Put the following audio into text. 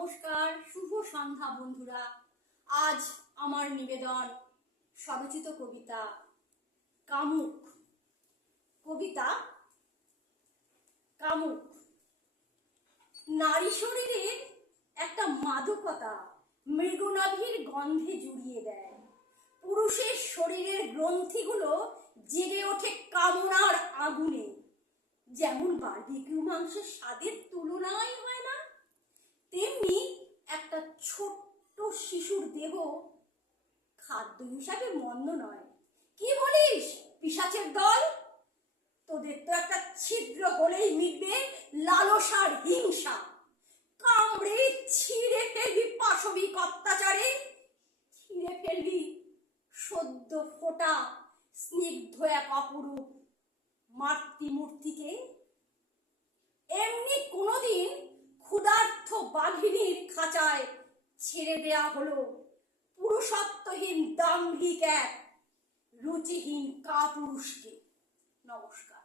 নমস্কার, শুভ সন্ধ্যা বন্ধুরা। আজ আমার নিবেদন স্বরচিত কবিতা কামুক। কবিতা কামুক। নারী শরীরের একটা মাদকতা মৃগনাভির গন্ধে জুড়িয়ে দেয়। পুরুষের শরীরের গ্রন্থিগুলো জেগে ওঠে কামনার আগুনে। যেমন বারবিকিউ মাংসের স্বাদের তুলনাই হয় না, তেমনি একটা ছোট্ট শিশুর দেহ খাদ্য হিসাবে মন্দ নয়। কি বলিস পিশাচের দল? তোদের তো একটা ছিদ্র হলেই মিটবে লালসার হিংসা। কামড়ে ছিঁড়ে ফেলবি পাশবিক অত্যাচারে, ছিঁড়ে ফেলবি সদ্য ফোটা স্নিগ্ধ এক অপরূপ মাতৃমূর্তিকে। এমনি কোনোদিন ক্ষুধার্ত বাঘিনীর খাঁচায় ছেড়ে দেয়া হলো পুরুষত্বহীন দাম্ভিক এক রুচিহীন কাপুরুষকে। নমস্কার।